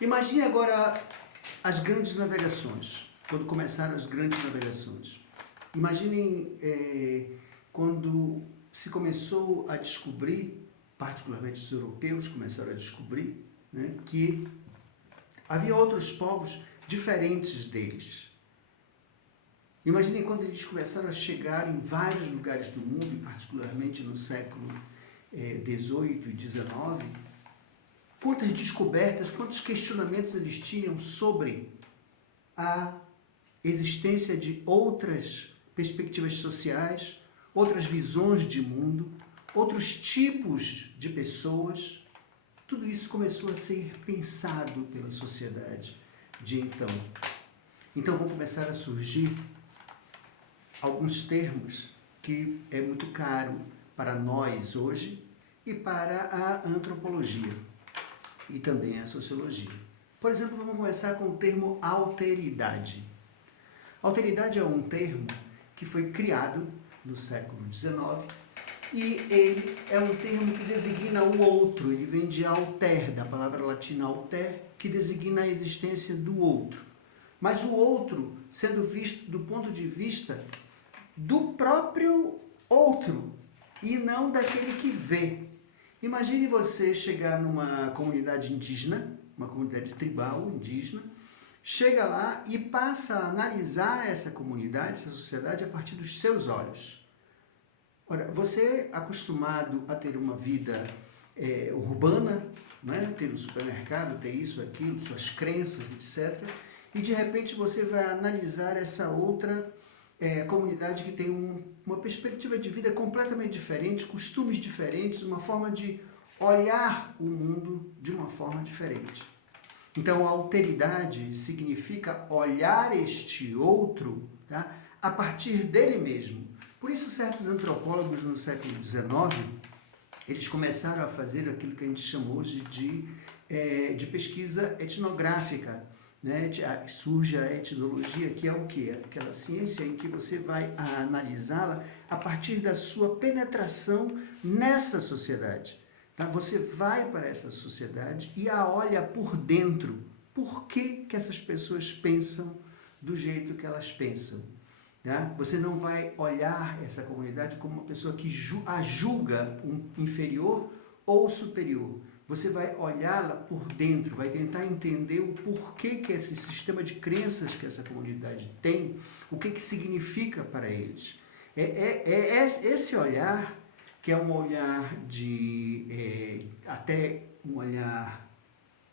Imagine agora as grandes navegações, quando começaram as grandes navegações. Imaginem quando se começou a descobrir, particularmente os europeus começaram a descobrir, né, que havia outros povos diferentes deles. Imaginem quando eles começaram a chegar em vários lugares do mundo, e particularmente no século XVIII e XIX, quantas descobertas, quantos questionamentos eles tinham sobre a existência de outras perspectivas sociais, outras visões de mundo, outros tipos de pessoas. Tudo isso começou a ser pensado pela sociedade de então. Então vão começar a surgir alguns termos que é muito caro para nós hoje e para a antropologia e também a sociologia. Por exemplo, vamos começar com o termo alteridade. Alteridade é um termo que foi criado no século XIX e ele é um termo que designa o outro. Ele vem de alter, da palavra latina alter, que designa a existência do outro. Mas o outro sendo visto do ponto de vista do próprio outro e não daquele que vê. Imagine você chegar numa comunidade indígena, uma comunidade tribal indígena, chega lá e passa a analisar essa comunidade, essa sociedade, a partir dos seus olhos. Ora, você acostumado a ter uma vida urbana, né? Ter um supermercado, ter isso, aquilo, suas crenças, etc. E de repente você vai analisar essa outra comunidade que tem uma perspectiva de vida completamente diferente, costumes diferentes, uma forma de olhar o mundo de uma forma diferente. Então, a alteridade significa olhar este outro, tá, a partir dele mesmo. Por isso, certos antropólogos no século XIX, eles começaram a fazer aquilo que a gente chama hoje de pesquisa etnográfica. Né? Surge a etnologia, que é o quê? Aquela ciência em que você vai analisá-la a partir da sua penetração nessa sociedade. Tá? Você vai para essa sociedade e a olha por dentro. Por que essas pessoas pensam do jeito que elas pensam? Tá? Você não vai olhar essa comunidade como uma pessoa que a julga um inferior ou superior. Você vai olhá-la por dentro, vai tentar entender o porquê que esse sistema de crenças que essa comunidade tem, o que significa para eles. Esse olhar, que é um olhar até um olhar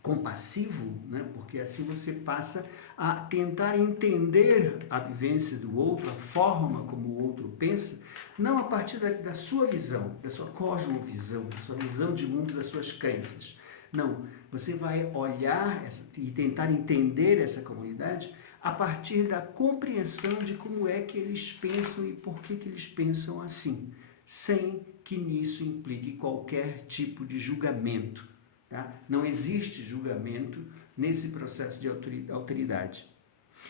compassivo, né? Porque assim você passa a tentar entender a vivência do outro, a forma como o outro pensa, não a partir da sua visão, da sua cosmovisão, da sua visão de mundo, das suas crenças. Não, você vai olhar e tentar entender essa comunidade a partir da compreensão de como é que eles pensam e por que eles pensam assim, sem que nisso implique qualquer tipo de julgamento. Tá? Não existe julgamento nesse processo de alteridade.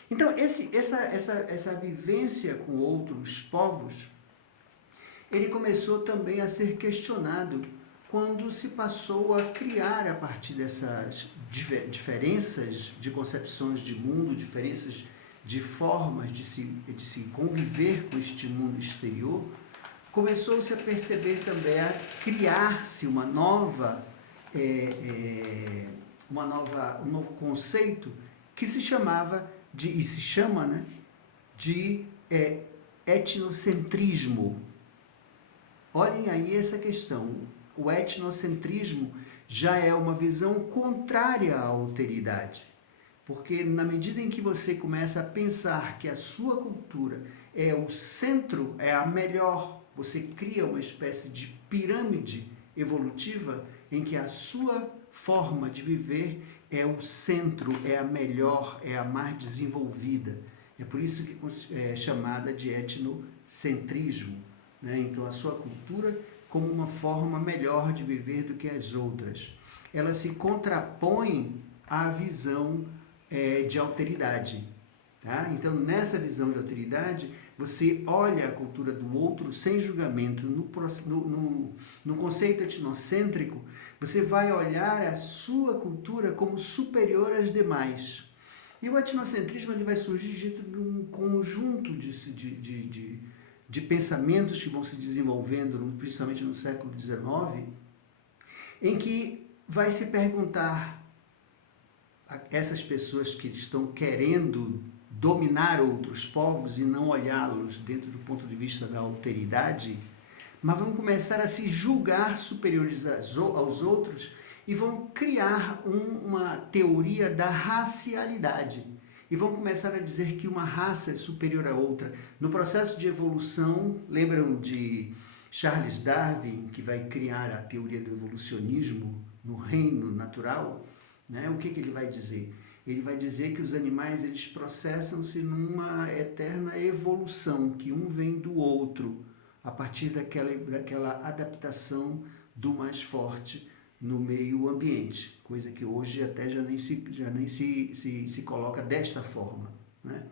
Então, essa vivência com outros povos, ele começou também a ser questionado quando se passou a criar, a partir dessas diferenças de concepções de mundo, diferenças de formas de se conviver com este mundo exterior, começou-se a perceber também, a criar-se um novo conceito que se chamava e se chama, né, de etnocentrismo. Olhem aí essa questão. O etnocentrismo já é uma visão contrária à alteridade. Porque na medida em que você começa a pensar que a sua cultura é o centro, é a melhor, você cria uma espécie de pirâmide evolutiva em que a sua forma de viver é o centro, é a melhor, é a mais desenvolvida. É por isso que é chamada de etnocentrismo. Né? Então, a sua cultura como uma forma melhor de viver do que as outras. Ela se contrapõe à visão de alteridade. Tá? Então, nessa visão de alteridade, você olha a cultura do outro sem julgamento, no conceito etnocêntrico, você vai olhar a sua cultura como superior às demais. E o etnocentrismo ele vai surgir dentro de um conjunto de pensamentos que vão se desenvolvendo, principalmente no século XIX, em que vai se perguntar a essas pessoas que estão querendo dominar outros povos e não olhá-los dentro do ponto de vista da alteridade, mas vão começar a se julgar superiores aos outros e vão criar uma teoria da racialidade. E vão começar a dizer que uma raça é superior à outra. No processo de evolução, lembram de Charles Darwin, que vai criar a teoria do evolucionismo no reino natural? Né? O que ele vai dizer? Ele vai dizer que os animais eles processam-se numa eterna evolução, que um vem do outro, a partir daquela adaptação do mais forte no meio ambiente, coisa que hoje até já nem se coloca desta forma. Né?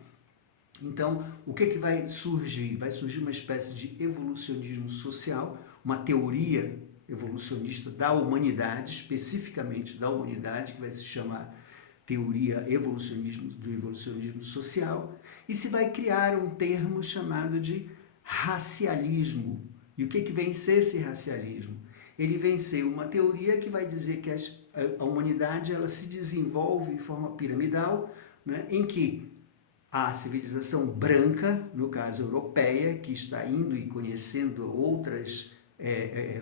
Então, o que vai surgir? Vai surgir uma espécie de evolucionismo social, uma teoria evolucionista da humanidade, especificamente da humanidade, que vai se chamar teoria do evolucionismo social, e se vai criar um termo chamado de racialismo. E o que vem ser esse racialismo? Ele vem ser uma teoria que vai dizer que a humanidade ela se desenvolve em forma piramidal, né, em que a civilização branca, no caso europeia, que está indo e conhecendo outras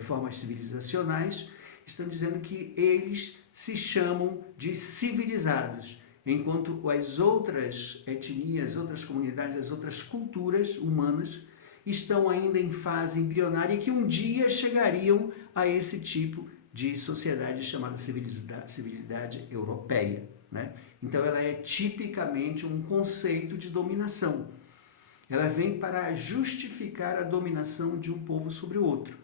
formas civilizacionais, estão dizendo que eles se chamam de civilizados, enquanto as outras etnias, outras comunidades, as outras culturas humanas estão ainda em fase embrionária e que um dia chegariam a esse tipo de sociedade chamada civilidade europeia. Né? Então ela é tipicamente um conceito de dominação. Ela vem para justificar a dominação de um povo sobre o outro.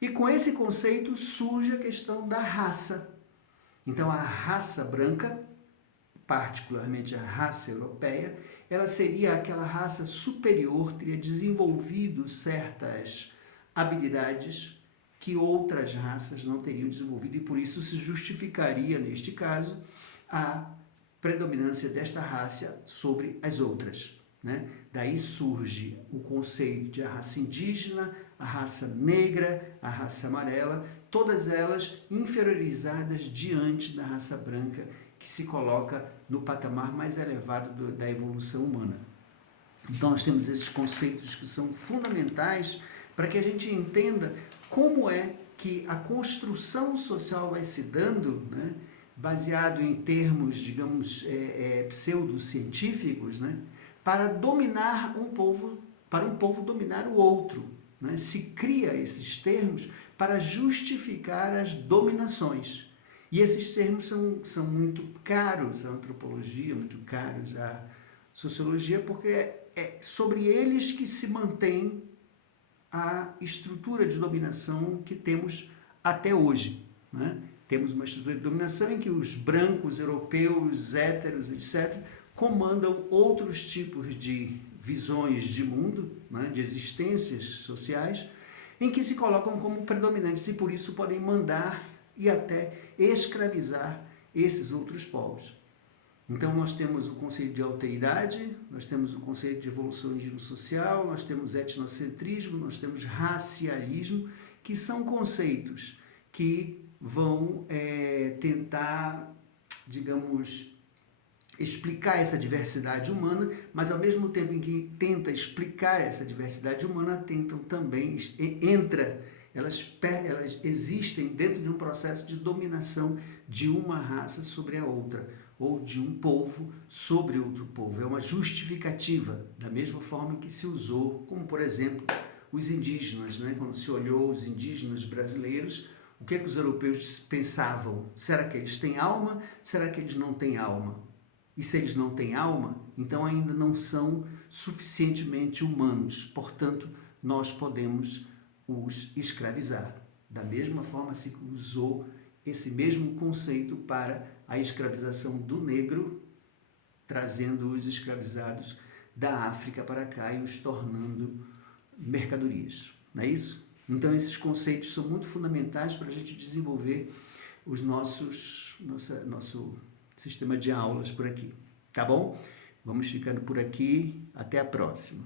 E com esse conceito surge a questão da raça. Então a raça branca, particularmente a raça europeia, ela seria aquela raça superior, teria desenvolvido certas habilidades que outras raças não teriam desenvolvido e por isso se justificaria, neste caso, a predominância desta raça sobre as outras. Né? Daí surge o conceito de a raça indígena, a raça negra, a raça amarela, todas elas inferiorizadas diante da raça branca, que se coloca no patamar mais elevado da evolução humana. Então nós temos esses conceitos que são fundamentais para que a gente entenda como é que a construção social vai se dando, né, baseado em termos, digamos, pseudocientíficos, né, para dominar um povo, para um povo dominar o outro. Né? Se cria esses termos para justificar as dominações. E esses termos são muito caros à antropologia, muito caros à sociologia, porque é sobre eles que se mantém a estrutura de dominação que temos até hoje. Né? Temos uma estrutura de dominação em que os brancos, europeus, héteros, etc., comandam outros tipos de visões de mundo, né, de existências sociais, em que se colocam como predominantes e por isso podem mandar e até escravizar esses outros povos. Então nós temos o conceito de alteridade, nós temos o conceito de evolucionismo social, nós temos etnocentrismo, nós temos racialismo, que são conceitos que vão tentar, digamos, explicar essa diversidade humana, mas ao mesmo tempo em que tenta explicar essa diversidade humana, tentam também, elas existem dentro de um processo de dominação de uma raça sobre a outra, ou de um povo sobre outro povo. É uma justificativa, da mesma forma que se usou, como por exemplo, os indígenas, né? Quando se olhou os indígenas brasileiros, o que os europeus pensavam? Será que eles têm alma? Será que eles não têm alma? E se eles não têm alma, então ainda não são suficientemente humanos. Portanto, nós podemos os escravizar. Da mesma forma se usou esse mesmo conceito para a escravização do negro, trazendo os escravizados da África para cá e os tornando mercadorias. Não é isso? Então, esses conceitos são muito fundamentais para a gente desenvolver nosso sistema de aulas por aqui. Tá bom? Vamos ficando por aqui. Até a próxima.